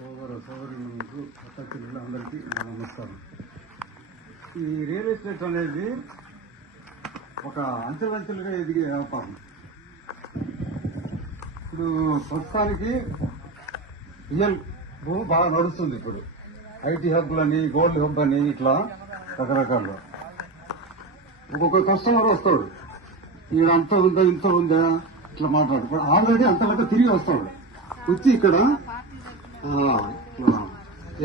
సోదరులకు అందరికీ నమస్కారం. ఈ రియల్ ఎస్టేట్ అనేది ఒక అంచెలంచెలుగా ఎదిగే వ్యాపారం. ఇప్పుడు ప్రస్తుతానికి రియల్ భూమి బాగా నడుస్తుంది. ఇప్పుడు ఐటీ హబ్బులని, గోల్డ్ హబ్ అని ఇట్లా రకరకాలు. ఒక్కొక్క కస్టమర్ వస్తాడు, ఈడ అంత ఉందా ఇంత ఉందా ఇట్లా మాట్లాడు. ఆల్రెడీ అంతలాగా తిరిగి వస్తాడు, వచ్చి ఇక్కడ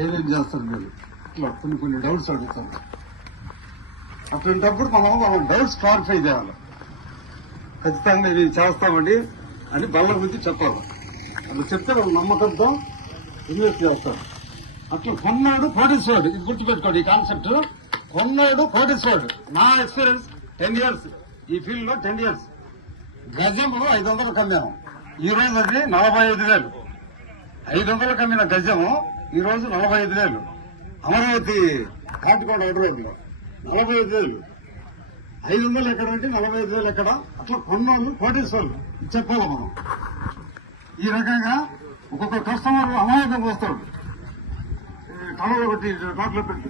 ఏమేం చేస్తారు మీరు ఇట్లా కొన్ని డౌట్స్ అడుగుతారు. అట్లాంటప్పుడు మనం డౌట్స్ క్లారిఫై చేయాలి. ఖచ్చితంగా ఇది చేస్తామండి అని బల్ల గురించి చెప్పాలి. అట్లా చెప్తే వాళ్ళు నమ్మకంతో ఇన్వెస్ట్ చేస్తారు. అట్లా కొన్నాడు కోటేశ్వరుడు, ఇది గుర్తుపెట్టుకోండి. ఈ కాన్సెప్ట్ కొన్నాడు కోటేశ్వరుడు. నా ఎక్స్పీరియన్స్ 10 years, ఈ ఫీల్డ్ లో 10 years. గజము 500 కమ్మాము, ఈ రోజు అది 45,000. 500 కమ్మిన గజము ఈ రోజు 45,000. అమరావతి కాటికోట రోడ్లో 45,000. 500 ఎక్కడ అంటే 45,000 ఎక్కడ. అట్లా కొన్నోళ్ళు కోటేశ్వర్లు చెప్పాలి మనం. ఈ రకంగా ఒక్కొక్క కస్టమర్ అమాయకంగా వస్తాడు. టవర్ ఒకటి రోడ్లో పెట్టి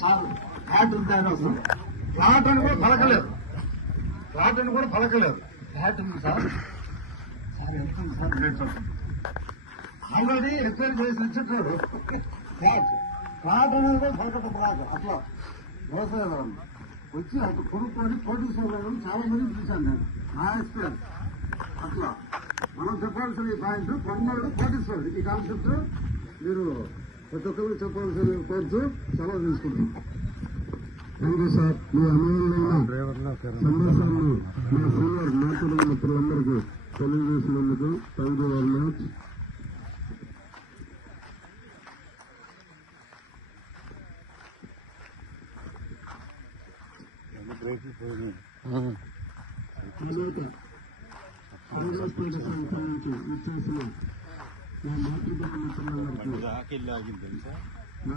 సార్ ఫ్లాట్ ఉంది అని వస్తాడు. ఫ్లాట్ అని కూడా పలకలేదు, ఫ్లాట్ అని కూడా పలకలేదు. ఫ్లాట్ ఉంది సార్, సార్ ఎంత ఉంది సార్ రేట్ చెప్పండి. ఆల్రెడీ ఎక్స్పైర్ చేసి ఇచ్చేటాడు. ఫ్లాట్ అనేది కూడా పలకటం రాదు. అట్లా వ్యవసాయం వచ్చి అటు కొనుక్కొని కోటీశ్వరులను చాలా మంది చూశాను నేను, నా ఎక్స్పీరియన్స్. అట్లా మనం చెప్పాల్సిన ఈ పాయింట్ కొన్నాడు కోటీశ్వరుడు. ఈ కాన్సెప్ట్ మీరు ప్రతి ఒక్కరికి చెప్పాల్సిన కోర్సు సెలవు తీసుకుంటాం. Thank you sir. మీ అమూల్యమైన సందేశాన్ని మీ సీనియర్ నేతలు మిత్రులందరికీ తెలియజేసినందుకు థ్యాంక్ యూ వెరీ మచ్. ఇచ్చేసిన నా మాతృభూమి మిత్రులందరికీ నా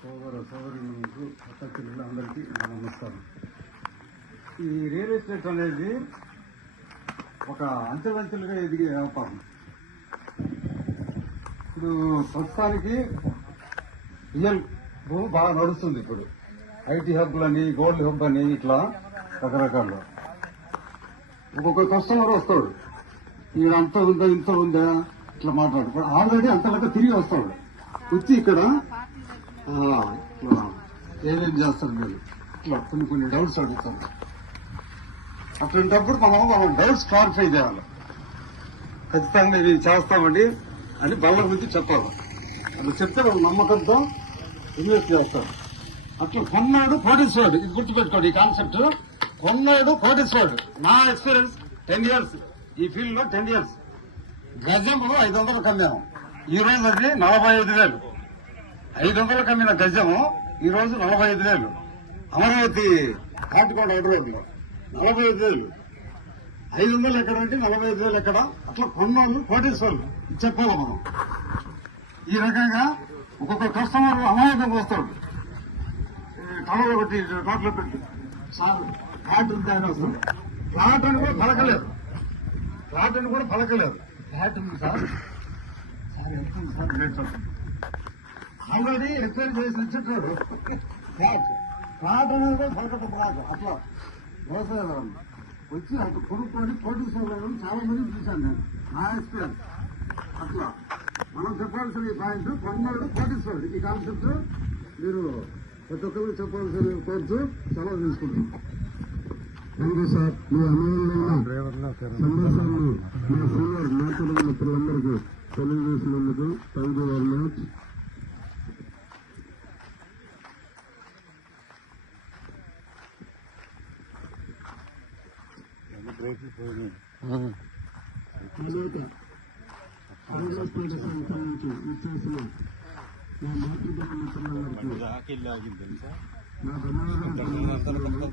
సోదరులకు అందరికీ నమస్కారం. ఈ రియల్ ఎస్టేట్ అనేది ఒక అంచెలంచెలుగా ఎదిగే వ్యాపారం. ఇప్పుడు ప్రస్తుతానికి రియల్ భూమి బాగా నడుస్తుంది. ఇప్పుడు ఐటీ హబ్బులని, గోల్డ్ హబ్ అని ఇట్లా రకరకాలు. ఒక్కొక్క కస్టమర్ వస్తాడు, ఈడ అంత ఉందా ఇంత ఉందా ఇట్లా మాట్లాడు. ఆల్రెడీ అంతలాగా తిరిగి వస్తాడు, వచ్చి ఇక్కడ ఏమేం చేస్తారు మీరు ఇట్లా కొన్ని డౌట్స్ అడుగుతారు. అట్లాంటప్పుడు మనం డౌట్స్ క్లారిఫై చేయాలి. ఖచ్చితంగా ఇది చేస్తామండి అని బల్ల గురించి చెప్పాలి. అట్లా చెప్తే వాళ్ళు నమ్మకంతో ఇన్వెస్ట్ చేస్తారు. అట్లా కొన్నాడు కోటేశ్వరుడు, ఇది గుర్తుపెట్టుకోండి. ఈ కాన్సెప్ట్ కొన్నాడు కోటేశ్వరుడు. నా ఎక్స్పీరియన్స్ 10 years, ఈ ఫీల్డ్ లో 10 years. గజము 500 కమ్మాము, ఈ రోజు అది 45,000. 500 కమ్మిన గజము ఈ రోజు 45,000. అమరావతి కాటికోట రోడ్లో 45,000. 500 ఎక్కడ అంటే 45,000 ఎక్కడ. అట్లా కొన్నోళ్ళు కోటేశ్వర్లు చెప్పాలి మనం. ఈ రకంగా ఒక్కొక్క కస్టమర్ అమాయకంగా వస్తాడు. టవర్ ఒకటి రోడ్లో పెట్టి సార్ ఫ్లాట్ ఉంది అని వస్తాడు. ఫ్లాట్ అని కూడా పలకలేదు, ఫ్లాట్ అని కూడా పలకలేదు. ఫ్లాట్ ఉంది సార్, సార్ ఎంత ఉంది సార్ రేట్ చెప్పండి. ఆల్రెడీ ఎక్స్పైర్ చేసి ఇచ్చేటాడు. ఫ్లాట్ అనేది కూడా పలకటం రాదు. అట్లా వ్యవసాయం వచ్చి అటు కొనుక్కొని కోటీశ్వరులను చాలా మంది చూశాను నేను, నా ఎక్స్పీరియన్స్. అట్లా మనం చెప్పాల్సిన ఈ పాయింట్ కొన్నాడు కోటీశ్వరుడు. ఈ కాన్సెప్ట్ మీరు ప్రతి ఒక్కరికి చెప్పాల్సిన కోర్సు సెలవు తీసుకుంటాం. Thank you sir. మీ అమూల్యమైన సందేశాన్ని మీ సీనియర్ నేతలు మిత్రులందరికీ తెలియజేసినందుకు థ్యాంక్ యూ వెరీ మచ్. ఇచ్చేసిన నా మాతృభూమి మిత్రులందరికీ నా ధన్యవాదాలు.